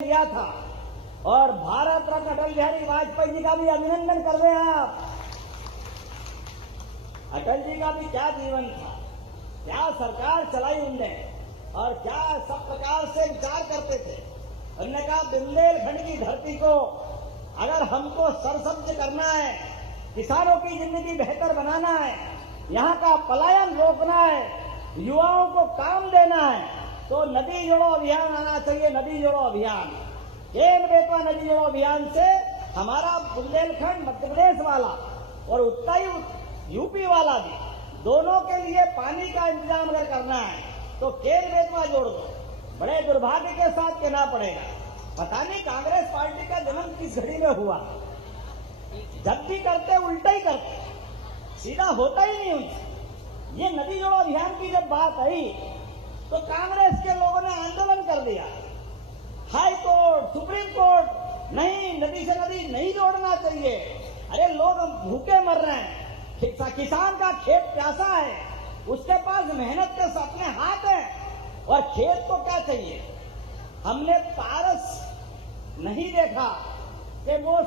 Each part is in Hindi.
किया था। और भारत रत्न अटल बिहारी वाजपेयी जी का भी अभिनंदन कर रहे हैं आप। अटल जी का भी क्या जीवन था, क्या सरकार चलाई उनने और क्या सब प्रकार से विचार करते थे। उन्होंने कहा बुंदेलखंड की धरती को अगर हमको सरसब्ज करना है, किसानों की जिंदगी बेहतर बनाना है, यहाँ का पलायन रोकना है, युवाओं को काम देना है, तो नदी जोड़ो अभियान आना चाहिए। नदी जोड़ो अभियान, केन-बेतवा नदी जोड़ो अभियान से हमारा बुंदेलखंड मध्य प्रदेश वाला और उत्तरी यूपी वाला भी, दोनों के लिए पानी का इंतजाम अगर करना है तो केन-बेतवा जोड़ दो। बड़े दुर्भाग्य के साथ कहना पड़ेगा, पता नहीं कांग्रेस पार्टी का जन्म किस घड़ी में हुआ। जब भी करते उल्टा ही करते, सीधा होता ही नहीं उनसे। ये नदी जोड़ो अभियान की जब बात आई तो कांग्रेस के लोगों ने आंदोलन कर दिया। हाई कोर्ट, सुप्रीम कोर्ट, नहीं, नदी से नदी नहीं जोड़ना चाहिए। अरे लोग भूखे मर रहे हैं, किसान का खेत प्यासा है, उसके पास मेहनत के अपने हाथ है, और खेत को क्या चाहिए। हमने पारस नहीं देखा कि वो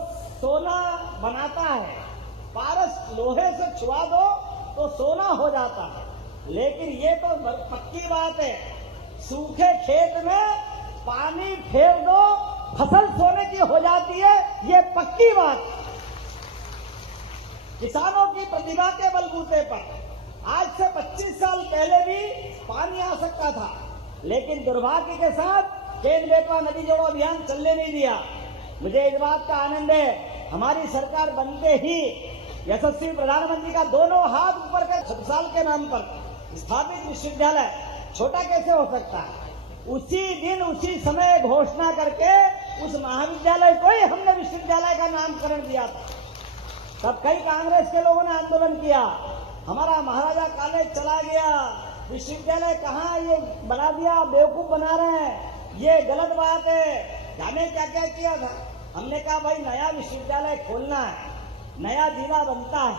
सोना बनाता है, पारस लोहे से छुआ दो तो सोना हो जाता है। लेकिन ये तो पक्की बात है, सूखे खेत में पानी फेर दो, फसल सोने की हो जाती है, ये पक्की बात। किसानों की प्रतिभा के बलबूते पर आज से 25 साल पहले भी पानी आ सकता था, लेकिन दुर्भाग्य के साथ केन-बेतवा नदी जोड़ो अभियान चलने नहीं दिया। मुझे इस बात का आनंद है, हमारी सरकार बनते ही यशस्वी प्रधानमंत्री का दोनों हाथ ऊपर कर 6 साल के नाम पर स्थापित विश्वविद्यालय छोटा कैसे हो सकता है। उसी दिन उसी समय घोषणा करके उस महाविद्यालय को ही हमने विश्वविद्यालय का नामकरण दिया था। तब कई कांग्रेस के लोगों ने आंदोलन किया, हमारा महाराजा कॉलेज चला गया, विश्वविद्यालय कहाँ ये बना दिया, बेवकूफ बना रहे हैं, ये गलत बात है। जाने क्या क्या किया था। हमने कहा भाई नया विश्वविद्यालय खोलना है, नया जिला बनता है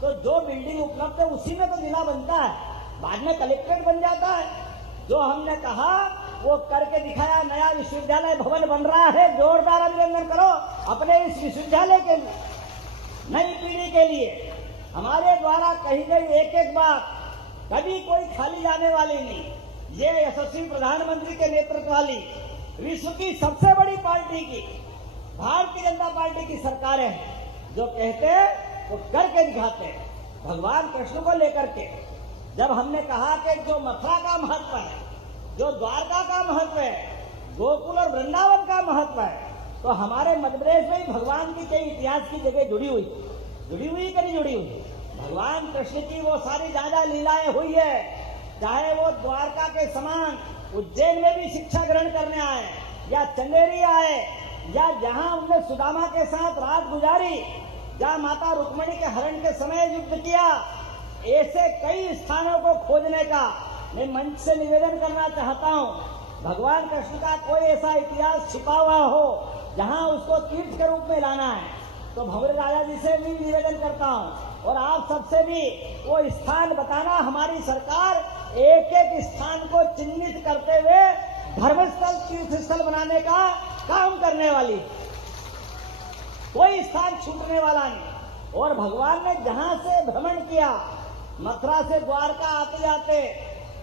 तो जो बिल्डिंग उपलब्ध है उसी में तो जिला बनता है, बाद में कलेक्ट्रेट बन जाता है। जो हमने कहा वो करके दिखाया। नया विश्वविद्यालय भवन बन रहा है, जोरदार अभिनंदन करो अपने इस विश्वविद्यालय के लिए, नई पीढ़ी के लिए। हमारे द्वारा कही गई एक एक बात कभी कोई खाली जाने वाली नहीं। ये यशस्वी प्रधानमंत्री के नेतृत्व वाली विश्व की सबसे बड़ी पार्टी की, भारतीय जनता पार्टी की सरकारें हैं, जो कहते हैं वो करके दिखाते हैं। भगवान कृष्ण को लेकर के जब हमने कहा कि जो मथुरा का महत्व है, जो द्वारका का महत्व है, गोकुल और वृंदावन का महत्व है, तो हमारे मध्य प्रदेश में भगवान की कई इतिहास की जगह जुड़ी हुई कि नहीं जुड़ी हुई। भगवान कृष्ण की वो सारी ज्यादा लीलाएं हुई है, चाहे वो द्वारका के समान उज्जैन में भी शिक्षा ग्रहण करने आए, या चंदेरी आए, या जहां उन्होंने सुदामा के साथ रात गुजारी, जहां माता रुक्मिणी के हरण के समय युद्ध किया। ऐसे कई स्थानों को खोजने का मैं मंच से निवेदन करना चाहता हूं। भगवान कृष्ण का कोई ऐसा इतिहास छिपा हुआ हो जहां उसको तीर्थ के रूप में लाना है, तो भंवर राजा जी से भी निवेदन करता हूं और आप सबसे भी वो स्थान बताना। हमारी सरकार एक एक स्थान को चिन्हित करते हुए धर्मस्थल तीर्थस्थल बनाने का काम करने वाली, कोई स्थान छूटने वाला नहीं। और भगवान ने जहां से भ्रमण किया, मथुरा से द्वारका आते जाते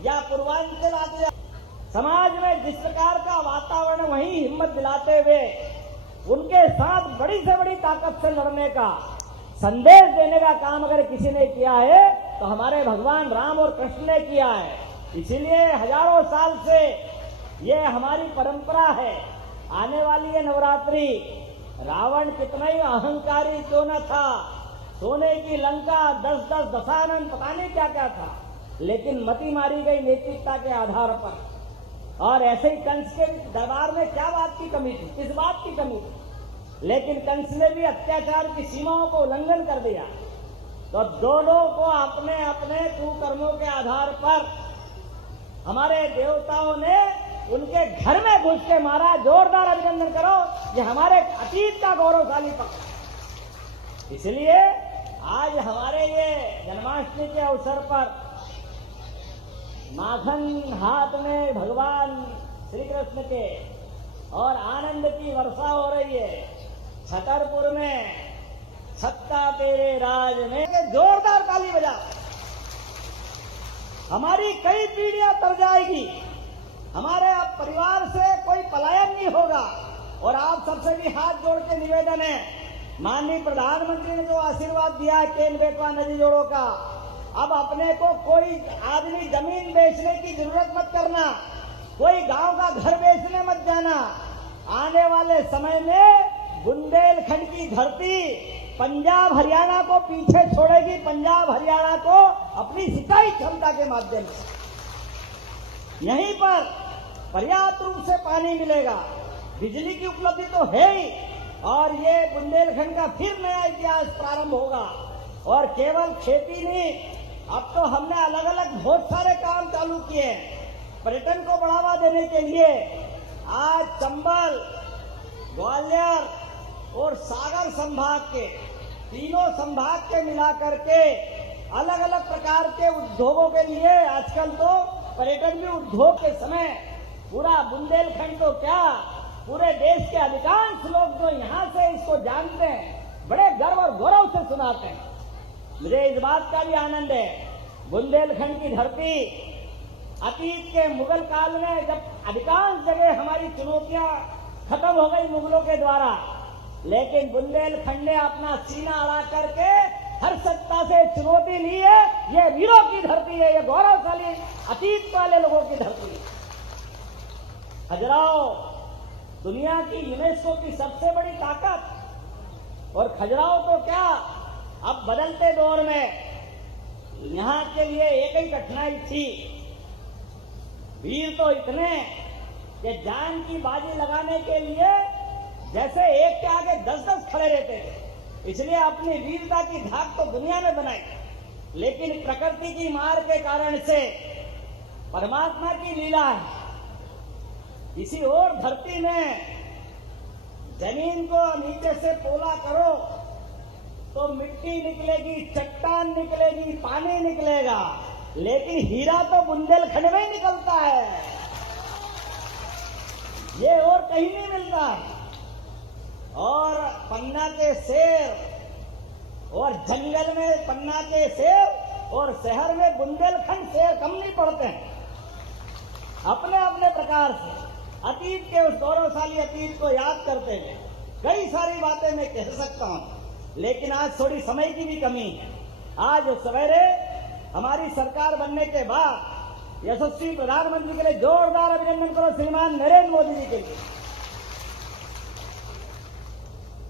या पूर्वांचल आते जाते, समाज में जिस प्रकार का वातावरण वही हिम्मत दिलाते हुए उनके साथ बड़ी से बड़ी ताकत से लड़ने का संदेश देने का काम अगर किसी ने किया है तो हमारे भगवान राम और कृष्ण ने किया है। इसीलिए हजारों साल से ये हमारी परंपरा है। आने वाली है नवरात्रि, रावण कितना ही अहंकारी क्यों न था, सोने की लंका 10-10 दशानन पता नहीं क्या क्या था, लेकिन मती मारी गई नैतिकता के आधार पर। और ऐसे ही कंस के दरबार में क्या बात की कमी थी, किस बात की कमी थी, लेकिन कंस ने भी अत्याचार की सीमाओं को उल्लंघन कर दिया। तो दोनों को अपने अपने कुकर्मों के आधार पर हमारे देवताओं ने उनके घर में घुस के मारा। जोरदार अभिनंदन करो, ये हमारे अतीत का गौरवशाली पक्ष। इसलिए आज हमारे ये जन्माष्टमी के अवसर पर माखन हाथ में भगवान श्री कृष्ण के और आनंद की वर्षा हो रही है। छतरपुर में सत्ता तेरे राज में, जोरदार ताली बजा। हमारी कई पीढ़ियां तर जाएगी, हमारे अब परिवार से कोई पलायन नहीं होगा। और आप सबसे भी हाथ जोड़ के निवेदन है, माननीय प्रधानमंत्री ने जो आशीर्वाद दिया है केन बेतवा नदी जोड़ों का, अब अपने को कोई आदमी जमीन बेचने की जरूरत मत करना, कोई गांव का घर बेचने मत जाना। आने वाले समय में बुंदेलखंड की धरती पंजाब हरियाणा को पीछे छोड़ेगी, पंजाब हरियाणा को अपनी सिंचाई क्षमता के माध्यम से यहीं पर पर्याप्त रूप से पानी मिलेगा। बिजली की उपलब्धि तो है ही, और ये बुंदेलखंड का फिर नया इतिहास प्रारंभ होगा। और केवल खेती नहीं, अब तो हमने अलग अलग बहुत सारे काम चालू किए। पर्यटन को बढ़ावा देने के लिए आज चंबल, ग्वालियर और सागर संभाग के, तीनों संभाग के मिलाकर के अलग अलग प्रकार के उद्योगों के लिए, आजकल तो पर्यटन भी उद्योग के समय पूरा बुंदेलखंड तो क्या, पूरे देश के अधिकांश लोग जो यहाँ से इसको जानते हैं, बड़े गर्व और गौरव से सुनाते हैं। मुझे इस बात का भी आनंद है, बुंदेलखंड की धरती अतीत के मुगल काल में जब अधिकांश जगह हमारी चुनौतियां खत्म हो गई मुगलों के द्वारा, लेकिन बुंदेलखंड ने अपना सीना अड़ा करके हर सत्ता से चुनौती ली है। ये वीरों की धरती है, ये गौरवशाली अतीत वाले लोगों की धरती है। खजुराहो दुनिया की यूनेस्को की सबसे बड़ी ताकत, और खजुराहो तो क्या, अब बदलते दौर में यहाँ के लिए एक ही कठिनाई थी, वीर तो इतने कि जान की बाजी लगाने के लिए जैसे एक के आगे 10-10 खड़े रहते थे, इसलिए अपनी वीरता की धाक तो दुनिया में बनाई। लेकिन प्रकृति की मार के कारण से परमात्मा की लीला है, इसी और धरती में जमीन को नीचे से पोला करो तो मिट्टी निकलेगी, चट्टान निकलेगी, पानी निकलेगा, लेकिन हीरा तो बुंदेलखंड में ही निकलता है, ये और कहीं नहीं मिलता। और पन्ना के शेर, और जंगल में पन्ना के शेर और शहर में बुंदेलखंड शेर कम नहीं पड़ते हैं। अपने अपने प्रकार से अतीत के उस गौरवशाली अतीत को याद करते हुए कई सारी बातें मैं कह सकता हूं, लेकिन आज थोड़ी समय की भी कमी है। आज सवेरे हमारी सरकार बनने के बाद यशस्वी प्रधानमंत्री के लिए जोरदार अभिनंदन करो श्रीमान नरेंद्र मोदी जी के लिए।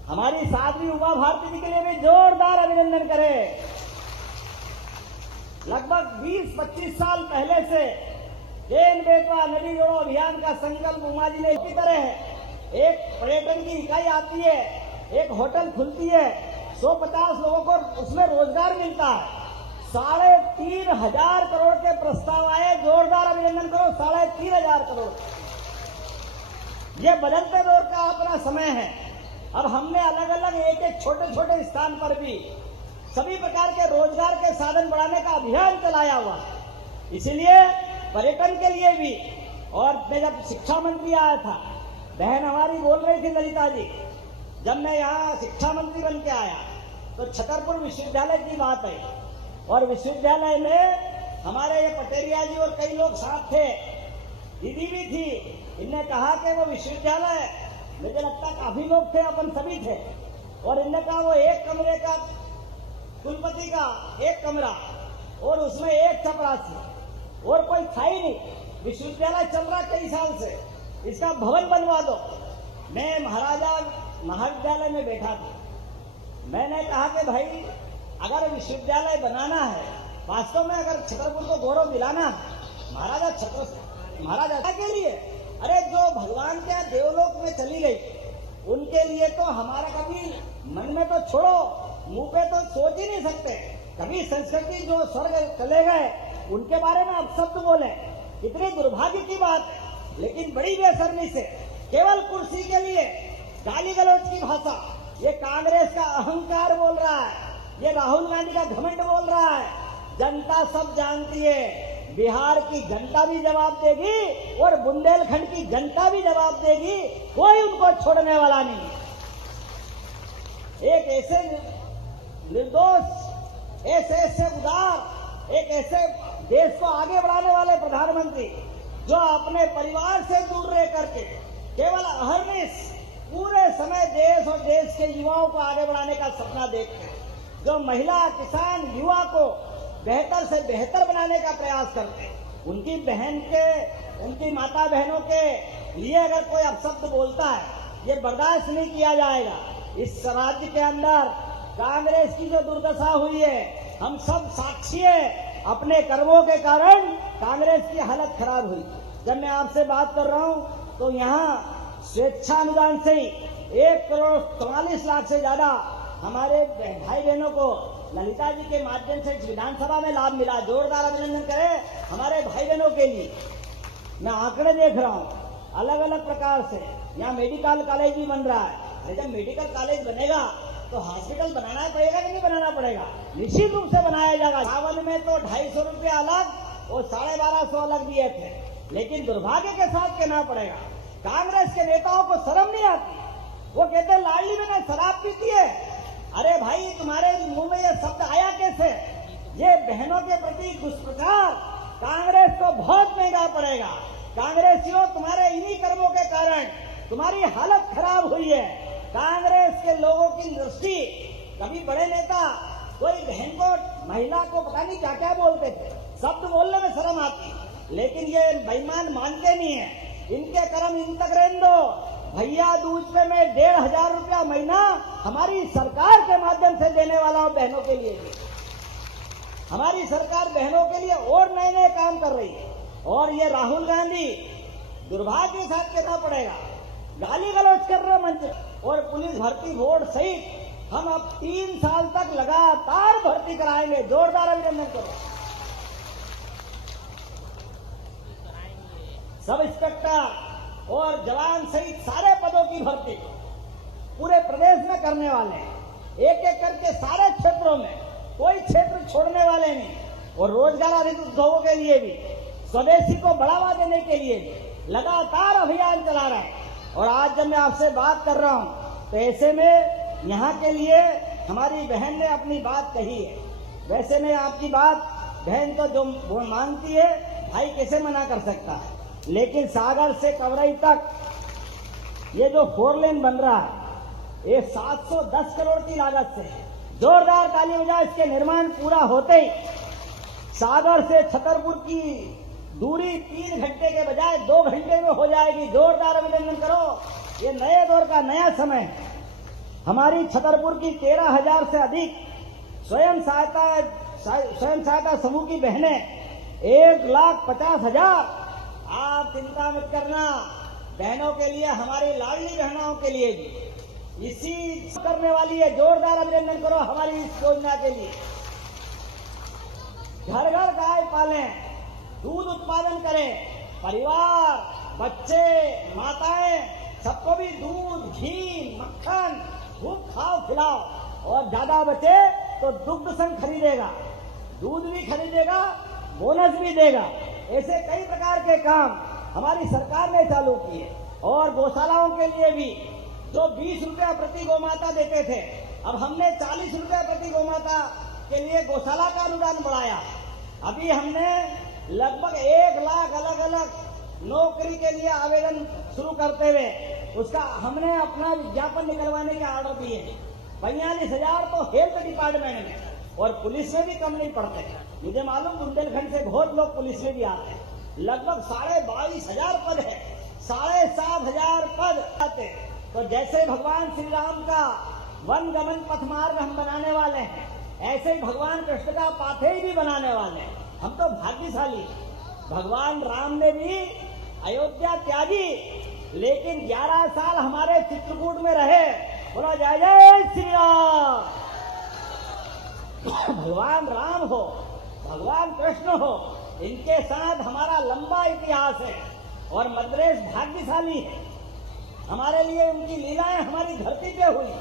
हमारी साध्वी उमा भारती जी के लिए भी जोरदार अभिनंदन करें। लगभग 20-25 साल पहले से केन बेतवा नदी जोड़ो अभियान का संकल्प उमा जी ने इसी तरह है। एक पर्यटन की इकाई आती है, एक होटल खुलती है, 150 लोगों को उसमें रोजगार मिलता है। 3,500 करोड़ के प्रस्ताव आए, जोरदार अभिनंदन करो, 3,500 करोड़। ये बदलते दौर का अपना समय है। अब हमने अलग अलग एक छोटे छोटे स्थान पर भी सभी प्रकार के रोजगार के साधन बढ़ाने का अभियान चलाया हुआ, इसीलिए पर्यटन के लिए भी। और मैं जब शिक्षा मंत्री आया था, बहन हमारी बोल रही थी ललिता जी, जब मैं यहाँ शिक्षा मंत्री बन के आया तो छतरपुर विश्वविद्यालय की बात है, और विश्वविद्यालय में हमारे ये पटेरिया जी और कई लोग साथ थे, दीदी भी थी। इनने कहा कि वो विश्वविद्यालय, मुझे लगता काफी लोग थे, अपन सभी थे, और इनने कहा वो एक कमरे का, कुलपति का एक कमरा और उसमें एक चपरासी और कोई था ही नहीं। विश्वविद्यालय चल रहा कई साल से, इसका भवन बनवा दो। मैं महाराजा महाविद्यालय में बैठा था, मैंने कहा कि भाई अगर विश्वविद्यालय बनाना है, वास्तव में अगर छतरपुर को गौरव दिलाना है, महाराजा के लिए, अरे जो भगवान के देवलोक में चली गई उनके लिए तो हमारा कभी मन में तो छोड़ो, मुंह पे तो सोच ही नहीं सकते। कभी संस्कृति जो स्वर्ग चले गए उनके बारे में अपशब्द बोले, इतनी दुर्भाग्य की बात है। लेकिन बड़ी बेशर्मी से केवल कुर्सी के लिए गाली गलौज की भाषा, ये कांग्रेस का अहंकार बोल रहा है, ये राहुल गांधी का घमंड बोल रहा है। जनता सब जानती है, बिहार की जनता भी जवाब देगी और बुंदेलखंड की जनता भी जवाब देगी। कोई उनको छोड़ने वाला नहीं। एक ऐसे निर्दोष, ऐसे उदार, एक ऐसे देश को आगे बढ़ाने वाले प्रधानमंत्री जो अपने परिवार से दूर रह करके केवल अहर्निश पूरे समय देश और देश के युवाओं को आगे बढ़ाने का सपना देखते हैं, जो महिला, किसान, युवा को बेहतर से बेहतर बनाने का प्रयास करते हैं, उनकी बहन के, उनकी माता बहनों के लिए अगर कोई अपशब्द बोलता है, ये बर्दाश्त नहीं किया जाएगा। इस राज्य के अंदर कांग्रेस की जो दुर्दशा हुई है, हम सब साक्षी है। अपने कर्मों के कारण कांग्रेस की हालत खराब हुई। जब मैं आपसे बात कर रहा हूं तो यहाँ स्वेच्छानुदान से ही 1,44,00,000 से ज्यादा हमारे भाई बहनों को ललिता जी के माध्यम से विधानसभा में लाभ मिला। जोरदार अभिनंदन करें हमारे भाई बहनों के लिए। मैं आंकड़े देख रहा हूँ अलग अलग प्रकार से। यहाँ मेडिकल कॉलेज भी बन रहा है। जब मेडिकल कॉलेज बनेगा तो हॉस्पिटल बनाना पड़ेगा कि नहीं बनाना पड़ेगा? निश्चित रूप से बनाया जाएगा। सावन में तो 250 रुपये अलग और 1250 अलग दिए थे, लेकिन दुर्भाग्य के साथ कहना पड़ेगा कांग्रेस के नेताओं को शर्म नहीं आती। वो कहते हैं लाडली मैंने शराब पीती है। अरे भाई, तुम्हारे मुंह में ये शब्द आया कैसे? ये बहनों के प्रति दुष्प्रचार कांग्रेस को बहुत महंगा पड़ेगा। कांग्रेसियों, तुम्हारे इन्हीं कर्मों के कारण तुम्हारी हालत खराब हुई है। कांग्रेस के लोगों की दृष्टि, कभी बड़े नेता कोई बहन को, महिला को पता नहीं क्या क्या बोलते थे, शब्द बोलने में शर्म आती, लेकिन ये बेईमान मानते नहीं है। इनके कर्म इन तक रहने दो। भैया दूज पे मैं 1,500 रुपया महीना हमारी सरकार के माध्यम से देने वाला हूं बहनों के लिए भी। हमारी सरकार बहनों के लिए और नए नए काम कर रही है। और ये राहुल गांधी दुर्भाग्य के साथ कहना पड़ेगा, गाली गलौज कर रहे मंच, और पुलिस भर्ती बोर्ड सहित हम अब 3 साल तक लगातार भर्ती कराएंगे। जोरदार अभिनंदन करो। सब इंस्पेक्टर और जवान सहित सारे पदों की भर्ती पूरे प्रदेश में करने वाले हैं। एक एक करके सारे क्षेत्रों में, कोई क्षेत्र छोड़ने वाले नहीं। और रोजगार आधारित उद्योगों के लिए भी, स्वदेशी को बढ़ावा देने के लिए भी लगातार अभियान चला रहे हैं। और आज जब मैं आपसे बात कर रहा हूं तो ऐसे में यहाँ के लिए हमारी बहन ने अपनी बात कही है। वैसे में आपकी बात बहन तो जो वो मानती है, भाई कैसे मना कर सकता है। लेकिन सागर से कवरई तक ये जो 4 लेन बन रहा है, ये 710 करोड़ की लागत से। जोरदार ताली बजाएं। इसके निर्माण पूरा होते ही सागर से छतरपुर की दूरी 3 घंटे के बजाय 2 घंटे में हो जाएगी। जोरदार अभिनंदन करो। ये नए दौर का नया समय है। हमारी छतरपुर की 13,000 से अधिक स्वयं सहायता समूह की बहनें 1,50,000। आप चिंता मत करना, बहनों के लिए, हमारी लाडली बहनों के लिए भी इसी करने वाली है। जोरदार अभिनंदन करो हमारी इस योजना के लिए। घर घर गाय पालें, दूध उत्पादन करें, परिवार, बच्चे, माताएं, सबको भी दूध, घी, मक्खन खूब खाओ खिलाओ। और ज्यादा बचे तो दुग्ध संघ खरीदेगा, दूध भी खरीदेगा, बोनस भी देगा। ऐसे कई प्रकार के काम हमारी सरकार ने चालू किए। और गौशालाओं के लिए भी जो 20 रुपया प्रति गौमाता देते थे, अब हमने 40 रुपया प्रति गौमाता के लिए गौशाला का अनुदान बढ़ाया। अभी हमने लगभग 1 लाख अलग अलग नौकरी के लिए आवेदन शुरू करते हुए उसका हमने अपना विज्ञापन निकलवाने के ऑर्डर दिए। 45,000 तो हेल्थ डिपार्टमेंट में, और पुलिस में भी कम नहीं पड़ते। मुझे मालूम बुंदेलखंड से बहुत लोग पुलिस में भी आते हैं। लगभग 22,500 पद है, 7,500 पद आते। तो जैसे भगवान श्री राम का वन गमन पथ मार्ग हम बनाने वाले हैं, ऐसे ही भगवान कृष्ण का पाथेय भी बनाने वाले हैं। हम तो भाग्यशाली। भगवान राम ने भी अयोध्या त्यागी, लेकिन 11 साल हमारे चित्रकूट में रहे। बोला जय जय श्री राम। भगवान राम हो, भगवान कृष्ण हो, इनके साथ हमारा लंबा इतिहास है। और मद्रेश भाग्यशाली है, हमारे लिए उनकी लीलाएं हमारी धरती पे हुई।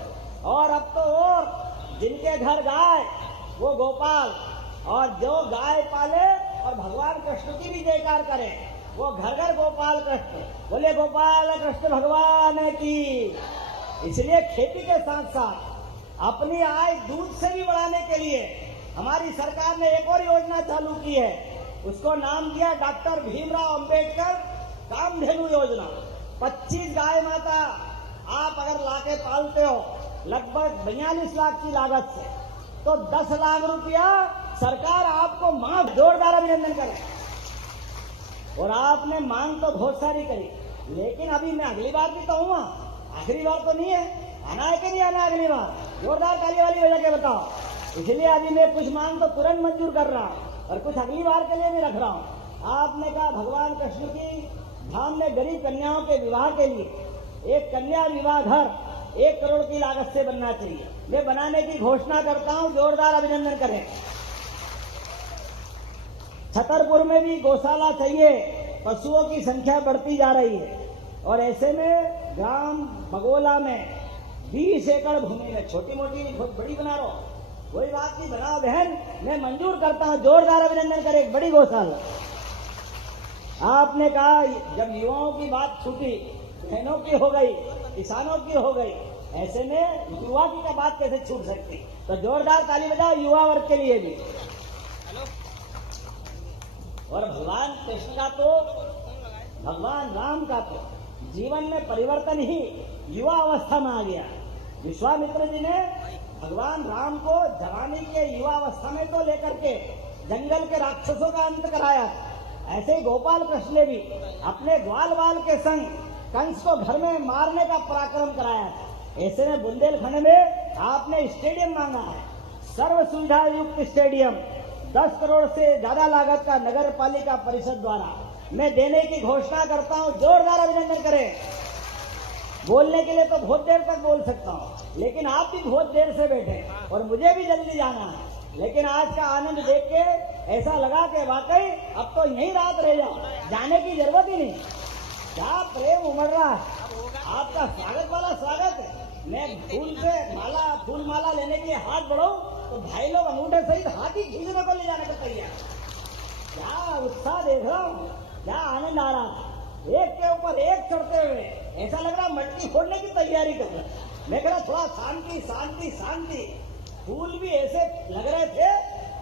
और अब तो और जिनके घर गाय वो गोपाल, और जो गाय पाले और भगवान कृष्ण की भी जयकार करें। वो घर घर गोपाल कृष्ण बोले, गोपाल कृष्ण भगवान की। इसलिए खेती के साथ साथ अपनी आय दूध से भी बढ़ाने के लिए हमारी सरकार ने एक और योजना चालू की है। उसको नाम दिया डॉक्टर भीमराव अंबेडकर कामधेनु योजना। 25 गाय माता आप अगर लाके पालते हो लगभग 42 लाख की लागत से, तो 10 लाख रुपया सरकार आपको माफ। जोरदार अभिनंदन करें। और आपने मांग तो बहुत सारी करी, लेकिन अभी मैं अगली बार भी तो हूँ, आखिरी बार तो नहीं है। आना है कि नहीं आना अगली बार? जोरदार ताली वाली हो जाके बताओ। इसलिए अभी मैं कुछ मांग तो तुरंत मंजूर कर रहा हूँ और कुछ अगली बार के लिए भी रख रहा हूँ। आपने कहा भगवान कृष्ण की धाम में गरीब कन्याओं के विवाह के लिए एक कन्या विवाह घर 1 करोड़ की लागत से बनना चाहिए। मैं बनाने की घोषणा करता हूँ, जोरदार अभिनंदन करें। छतरपुर में भी गौशाला चाहिए, पशुओं की संख्या बढ़ती जा रही है। और ऐसे में ग्राम बगोला में 20 एकड़ भूमि में, छोटी मोटी बहुत बड़ी बना रहा हूं, कोई बात नहीं, बनाओ बहन, मैं मंजूर करता हूं। जोरदार अभिनंदन करें। एक बड़ी गौशाला। आपने कहा जब युवाओं की बात छूटी, बहनों की हो गई, किसानों की हो गई, ऐसे में युवा की का बात कैसे छूट सकती? तो जोरदार ताली बजाओ युवा वर्ग के लिए भी। और भगवान कृष्ण का तो, भगवान राम का तो जीवन में परिवर्तन ही युवा अवस्था में आ गया। विश्वामित्र जी ने भगवान राम को जवानी के युवा अवस्था में तो लेकर के जंगल के राक्षसों का अंत कराया। ऐसे ही गोपाल कृष्ण ने भी अपने ग्वाल बाल के संग कंस को घर में मारने का पराक्रम कराया। ऐसे में बुंदेलखंड में आपने स्टेडियम मांगा है, सर्व सुविधा युक्त स्टेडियम 10 करोड़ से ज्यादा लागत का नगर पालिका परिषद द्वारा मैं देने की घोषणा करता हूं। जोरदार अभिनंदन करें। बोलने के लिए तो बहुत देर तक बोल सकता हूं, लेकिन आप भी बहुत देर से बैठे और मुझे भी जल्दी जाना है। लेकिन आज का आनंद देख के ऐसा लगा कि वाकई अब तो यहीं रात रह जाओ, जाने की जरूरत ही नहीं। क्या प्रेम उमड़ रहा है। आपका स्वागत वाला स्वागत है। मैं फूल माला लेने के लिए हाथ बढ़ाऊं तो भाई लोग अंगूठे सहित हाथ ही खींचने को ले जाने को तैयार। क्या उत्साह देख रहा हूँ, क्या आनंद आ रहा है। एक के ऊपर एक चढ़ते हुए ऐसा लग रहा मटकी फोड़ने की तैयारी कर रहा। मैं कह रहा थोड़ा शांति शांति शांति। फूल भी ऐसे लग रहे थे।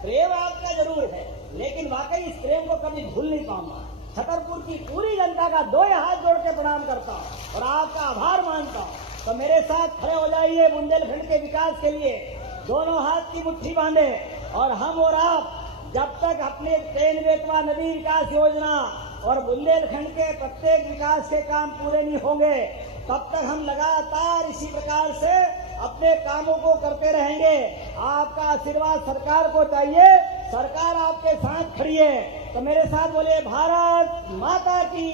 प्रेम आपका जरूर है, लेकिन वाकई इस प्रेम को कभी भूल नहीं पाऊंगा। छतरपुर की पूरी जनता का 2 हाथ जोड़ के प्रणाम करता हूँ और आपका आभार मानता हूँ। तो मेरे साथ खड़े हो जाइए बुंदेलखंड के विकास के लिए। दोनों हाथ की मुट्ठी बांधे और हम और आप जब तक अपने केन बेतवा नदी विकास योजना और बुंदेलखंड के प्रत्येक विकास के काम पूरे नहीं होंगे, तब तक हम लगातार इसी प्रकार से अपने कामों को करते रहेंगे। आपका आशीर्वाद सरकार को चाहिए, सरकार आपके साथ खड़ी है। तो मेरे साथ बोले भारत माता की।